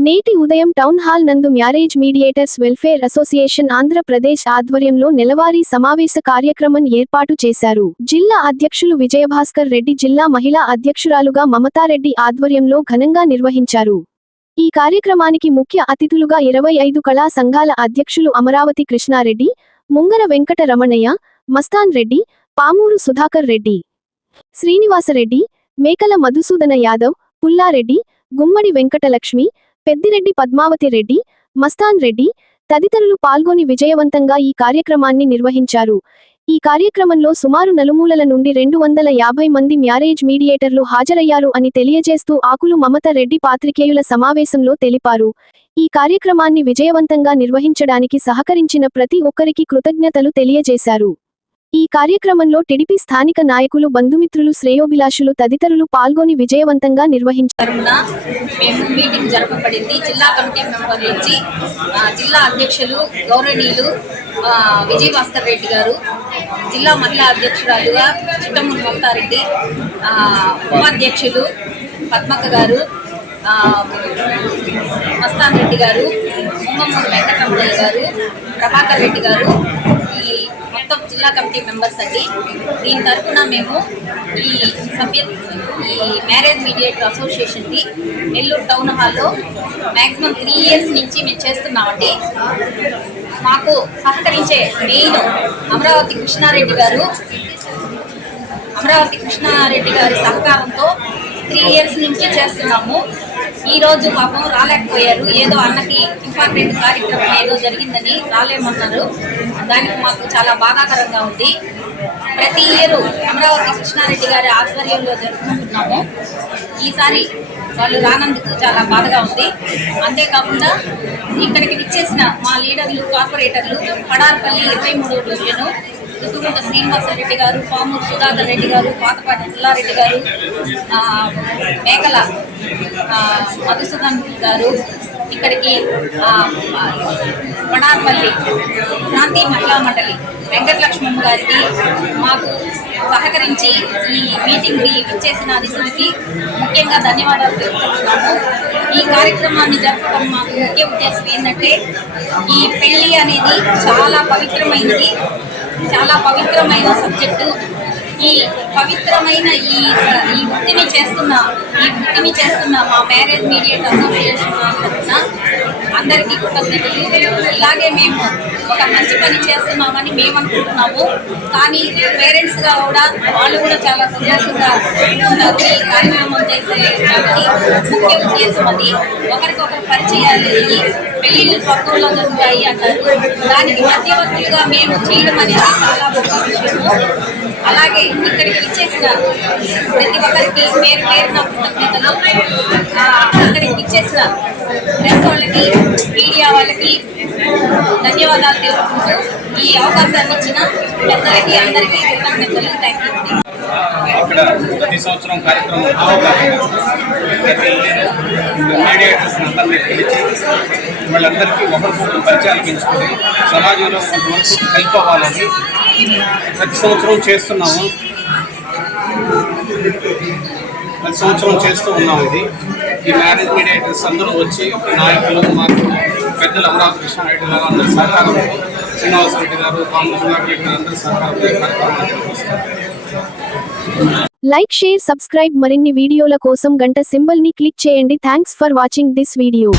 నేటి ఉదయం town hall నందు marriage mediators welfare association Andhra Pradesh ఆధ్వర్యంలో నెలవారీ సమావేశ కార్యక్రమం ఏర్పాటు చేశారు. జిల్లా అధ్యక్షులు విజయభాస్కర్ రెడ్డి జిల్లా మహిళా అధ్యక్షురాలుగా మమతారెడ్డి ఆధ్వర్యంలో ఘనంగా నిర్వహించారు. ఈ కార్యక్రమానికి ముఖ్య అతిథులుగా ఇరవై ఐదు కళా సంఘాల అధ్యక్షులు అమరావతి కృష్ణారెడ్డి ముంగర వెంకట రమణయ్య మస్తాన్ రెడ్డి పామూరు సుధాకర్ రెడ్డి శ్రీనివాసరెడ్డి మేకల మధుసూదన యాదవ్ పుల్లారెడ్డి గుమ్మడి వెంకటలక్ష్మి పెద్దిరెడ్డి పద్మావతి రెడ్డి మస్తాన్ రెడ్డి తదితరులు పాల్గొని విజయవంతంగా ఈ కార్యక్రమాన్ని నిర్వహించారు. ఈ కార్యక్రమంలో సుమారు నలుమూలల నుండి రెండు వందల యాభై మంది మ్యారేజ్ మీడియేటర్లు హాజరయ్యారు అని తెలియజేస్తూ ఆకులు మమత రెడ్డి పాత్రికేయుల సమావేశంలో తెలిపారు. ఈ కార్యక్రమాన్ని విజయవంతంగా నిర్వహించడానికి సహకరించిన ప్రతి ఒక్కరికి కృతజ్ఞతలు తెలియజేశారు. ఈ కార్యక్రమంలో టిడిపి స్థానిక నాయకులు బంధుమిత్రులు శ్రేయోభిలాషులు తదితరులు పాల్గొని విజయవంతంగా నిర్వహించారు మేము మీటింగ్ జరపబడింది. జిల్లా కమిటీ మెంబర్ నుంచి జిల్లా అధ్యక్షులు గౌరవనీయులు ఆ, విజయ్ భాస్కర్ రెడ్డి గారు జిల్లా మహిళా అధ్యక్షురాలుగా చిట్టమూరి మమతారెడ్డి ఆ, ఉపాధ్యక్షులు పద్మక్క గారు ఆ, మస్తాన్ రెడ్డి గారు ఉమ్మమ్మూరి వెంకటరమణయ్య గారు ప్రభాకర్ రెడ్డి గారు మహిళా కమిటీ మెంబర్స్ అండి. దీని తరఫున మేము ఈ సభ్య ఈ మ్యారేజ్ మీడియేటర్ అసోసియేషన్కి నెల్లూరు టౌన్ హాల్లో మ్యాక్సిమం త్రీ ఇయర్స్ నుంచి మేము చేస్తున్నామండి. మాకు సహకరించే మెయిన్ అమరావతి కృష్ణారెడ్డి గారు అమరావతి కృష్ణారెడ్డి గారి సహకారంతో త్రీ ఇయర్స్ నుంచి చేస్తున్నాము. ఈ రోజు పాపం రాలేకపోయారు. ఏదో అన్నకి ఇంపార్టెంట్ కార్యక్రమం ఏదో జరిగిందని రాలేమన్నారు. దానికి మాకు చాలా బాధాకరంగా ఉంది. ప్రతి ఇయర్ అమరావతి కృష్ణారెడ్డి గారి ఆధ్వర్యంలో జరుపుకుంటున్నాము. ఈసారి వాళ్ళు రానందుకు చాలా బాధగా ఉంది. అంతేకాకుండా ఇక్కడికి విచ్చేసిన మా లీడర్లు కార్పొరేటర్లు పడార్పల్లి ఇరవై మూడో డివిజను శ్రీనివాస శ్రీనివాసరెడ్డి గారు పామూరు సుధాకర్ రెడ్డి గారు పాతపాటి పుల్లారెడ్డి గారు ఆ, మేకల ఆ, మధుసూదన్ గారు ఇక్కడికి ఆ, వడార్పల్లి ప్రాంతీయ మహిళా మండలి వెంకటలక్ష్మమ్మ గారికి మాకు సహకరించి ఈ మీటింగ్కి ఇచ్చేసిన అధికారికి ముఖ్యంగా ధన్యవాదాలు తెలుపుతున్నాము. ఈ కార్యక్రమాన్ని జరపడం మాకు ముఖ్య ఉద్దేశం ఏంటంటే ఈ పెళ్ళి అనేది చాలా పవిత్రమైనది. చాలా పవిత్రమైన సబ్జెక్టు. ఈ పవిత్రమైన ఈ ఈ వృత్తిని చేస్తున్న ఈ వృత్తిని చేస్తున్న మా మ్యారేజ్ మీడియట్ అసోసియేషన్ తరఫున అందరికీ కృతజ్ఞతలు. ఇలాగే మేము ఒక మంచి పని చేస్తున్నామని మేము అనుకుంటున్నాము. కానీ పేరెంట్స్గా కూడా వాళ్ళు కూడా చాలా సంతోషంగా ఉన్నారు. ఈ కార్యక్రమం చేసే ముఖ్య ఉద్దేశం అది ఒకరికొకరు పరిచయాలు అయ్యి పెళ్ళిళ్ళు స్వర్గంలో జరుగుతాయి అంటారు దానికి మధ్యవర్తులుగా మేము చేయడం అనేది చాలా గొప్ప విషయము. అలాగే ఇక్కడికి ఇచ్చేసిన ప్రతి ఒక్కరికి పేరు పేరున కృతజ్ఞతలు. ఆ, ఇక్కడికి ఇచ్చేసిన ప్రెస్ వాళ్ళకి మీడియా వాళ్ళకి ధన్యవాదాలు తెలుపుకుంటూ ఈ అవకాశాన్ని ఇచ్చిన పెద్దలకి అందరికీ కృతజ్ఞతలు. థ్యాంక్ యూ అక్కడ ప్రతి సంవత్సరం కార్యక్రమం భాగంగా ప్రతి మీడియేటర్స్ అందరినీ పిలిచి వాళ్ళందరికీ ఒకరికొకరు పరిచయాలు పెంచుకొని సమాజంలో కొంతవరకు హెల్ప్ అవ్వాలని ప్రతి సంవత్సరం చేస్తున్నాము. ప్రతి సంవత్సరం చేస్తూ ఉన్నాము ఇది. ఈ మ్యారేజ్ మీడియేటర్స్ అందరూ వచ్చి నాయకులు మాకు పెద్దలు అమరావతి కృష్ణారెడ్డి గారు అందరి సహకారంతో శ్రీనివాసరెడ్డి గారు కామరాజు రెడ్డి గారు అందరి సహకారం లైక్ షేర్ సబ్స్క్రైబ్ మరిన్ని వీడియోల కోసం గంట సింబల్ని క్లిక్ చేయండి. Thanks for watching this video.